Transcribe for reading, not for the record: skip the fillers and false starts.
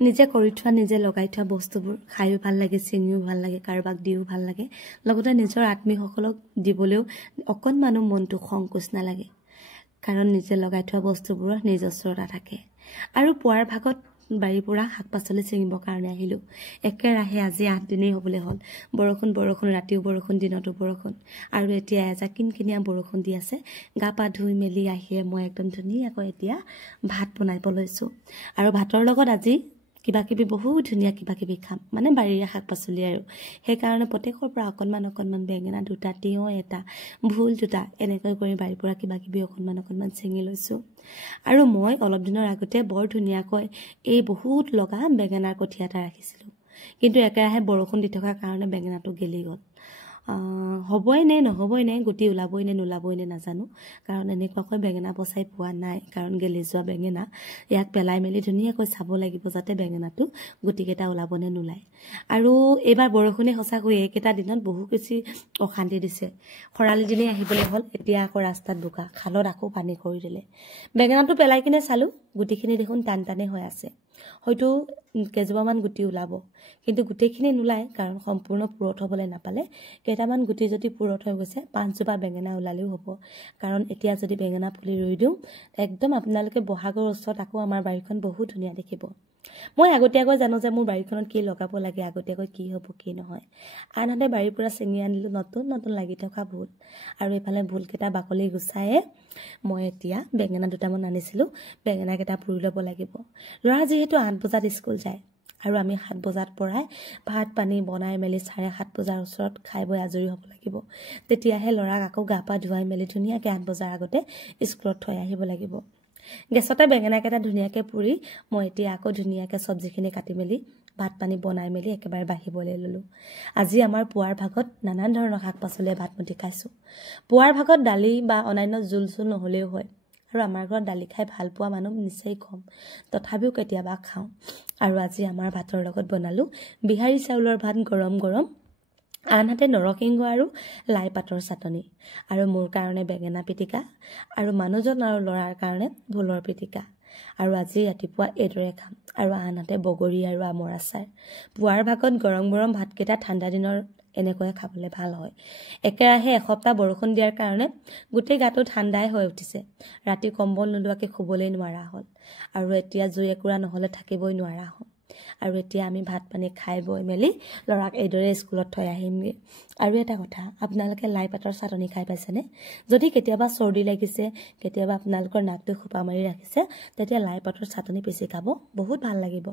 নিজে কৰি থোৱা নিজে লগাই থোৱা বস্তুবোৰ খাইও ভাল লাগে, চিঙিও ভাল লাগে, কাৰোবাক দিও ভাল লাগে, লগতে নিজৰ আত্মীয়সকলক দিবলৈও অকণমানো মনটো সংকোচ নালাগে, কাৰণ নিজে লগাই থোৱা বস্তুবোৰৰ নিজস্বতা থাকে। আৰু পুৱাৰ ভাগত বাৰীৰ পৰা শাক পাচলি ছিঙিবৰ কাৰণে আহিলোঁ। একেৰাহে আজি 8 দিনেই হ'বলৈ হ'ল। বৰষুণ ৰাতিও বৰষুণ, দিনতো বৰষুণ, আৰু এতিয়া এজাক কিনকিনীয়া বৰষুণ দি আছে। গা পা ধুই মেলি আহিয়ে মই একদম ধুনীয়াকৈ এতিয়া ভাত বনাব লৈছোঁ। আৰু ভাতৰ লগত আজি কিবা কিবি বহুত ধুনীয়া কিবা কিবি খাম, মানে বাৰীৰে শাক পাচলি। আৰু সেইকাৰণে প্ৰত্যেকৰ পৰা অকণমান বেঙেনা 2টা, তিয়ঁহ 1টা, ভোল 2টা, এনেকৈ কৰি বাৰীৰ পৰা কিবা কিবি অকণমান ছিঙি লৈছোঁ। আৰু মই অলপ দিনৰ আগতে বৰ ধুনীয়াকৈ এই বহুত লগা বেঙেনাৰ কঠীয়া এটা ৰাখিছিলোঁ, কিন্তু একেৰাহে বৰষুণ দি থকাৰ কাৰণে বেঙেনাটো গেলি গ'ল। হ'বই নে নহ'বই নে, গুটি ওলাবই নে নোলাবই নে নাজানো, কাৰণ এনেকুৱাকৈ বেঙেনা পচাই পোৱা নাই। কাৰণ গেলি যোৱা বেঙেনা ইয়াক পেলাই মেলি ধুনীয়াকৈ চাব লাগিব যাতে বেঙেনাটো গুটিকেইটা ওলাব নে নোলায়। আৰু এইবাৰ বৰষুণে সঁচাকৈ এইকেইটা দিনত বহু বেছি অশান্তি দিছে। খৰালি দিনেই আহিবলৈ হ'ল, এতিয়া আকৌ ৰাস্তাত বোকা, খালত আকৌ পানী কৰি দিলে। বেঙেনাটো পেলাই কিনে চালোঁ, গুটিখিনি দেখোন টান হৈ আছে। হয়তো কেইজোপামান গুটি ওলাব, কিন্তু গোটেইখিনি নোলায়, কাৰণ সম্পূৰ্ণ পুৰঠ হ'বলৈ নাপালে। কেইটামান গুটি যদি পুৰঠ হৈ গৈছে, 5 জোপা বেঙেনা ওলালেও হ'ব। কাৰণ এতিয়া যদি বেঙেনা পুলি ৰুই দিওঁ, একদম আপোনালোকে বহাগৰ ওচৰত আকৌ আমাৰ বাৰীখন বহুত ধুনীয়া দেখিব। মই আগতীয়াকৈ জানো যে মোৰ বাৰীখনত কি লগাব লাগে, আগতীয়াকৈ কি হ'ব কি নহয়। আনহাতে বাৰীৰ পৰা ছিঙি আনিলোঁ নতুন লাগি থকা ভোল, আৰু এইফালে ভোলকেইটা বাকলি গুচায়ে মই এতিয়া বেঙেনা 2টামান আনিছিলোঁ, বেঙেনাকেইটা পুৰি ল'ব লাগিব। ল'ৰা যিহেতু 8 বজাত স্কুল যায়, আৰু আমি 7 বজাৰ পৰাই ভাত পানী বনাই মেলি 7:30 বজাৰ ওচৰত খাই বৈ আজৰি হ'ব লাগিব। তেতিয়াহে ল'ৰাক আকৌ গা পা ধুৱাই মেলি ধুনীয়াকৈ 8 বজাৰ আগতে স্কুলত থৈ আহিব লাগিব। গেছতে বেঙেনাকেইটা ধুনীয়াকৈ পুৰি মই এতিয়া আকৌ ধুনীয়াকৈ চব্জিখিনি কাটি মেলি ভাত পানী বনাই মেলি একেবাৰে বাঢ়িবলৈ ল'লোঁ। আজি আমাৰ পুৱাৰ ভাগত নানান ধৰণৰ শাক পাচলিয়ে ভাত মুঠি খাইছোঁ। পুৱাৰ ভাগত দালি বা অন্যান্য জোল নহ'লেও হয়, আৰু আমাৰ ঘৰত দালি খাই ভাল পোৱা মানুহ নিশ্চয় কম, তথাপিও কেতিয়াবা খাওঁ। আৰু আজি আমাৰ ভাতৰ লগত বনালোঁ বিহাৰী চাউলৰ ভাত গৰম, আনহাতে নৰসিংহ আৰু লাই পাতৰ চাটনি, আৰু মোৰ কাৰণে বেঙেনা পিটিকা, আৰু মানুহজন আৰু ল'ৰাৰ কাৰণে ভোলৰ পিটিকা। আৰু আজি ৰাতিপুৱা এইদৰে খাম, আৰু আনহাতে বগৰী আৰু আমৰ আচাৰ। পুৱাৰ ভাগত গৰম ভাতকেইটা ঠাণ্ডা দিনৰ এনেকৈয়ে খাবলৈ ভাল হয়। একেৰাহে এসপ্তাহ বৰষুণ দিয়াৰ কাৰণে গোটেই গাটো ঠাণ্ডাই হৈ উঠিছে। ৰাতি কম্বল নোলোৱাকৈ শুবলৈ নোৱাৰা হ'ল, আৰু এতিয়া জুই একুৰা নহ'লে থাকিবই নোৱাৰা হ'ল। আৰু এতিয়া আমি ভাত পানী খাই বৈ মেলি ল'ৰাক এইদৰে স্কুলত থৈ আহিমগৈ। আৰু এটা কথা, আপোনালোকে লাই পাতৰ চাটনি খাই পাইছেনে? যদি কেতিয়াবা চৰ্দি লাগিছে, কেতিয়াবা আপোনালোকৰ নাকটো খোপা মাৰি ৰাখিছে, তেতিয়া লাই পাতৰ চাটনি পিচি খাব, বহুত ভাল লাগিব।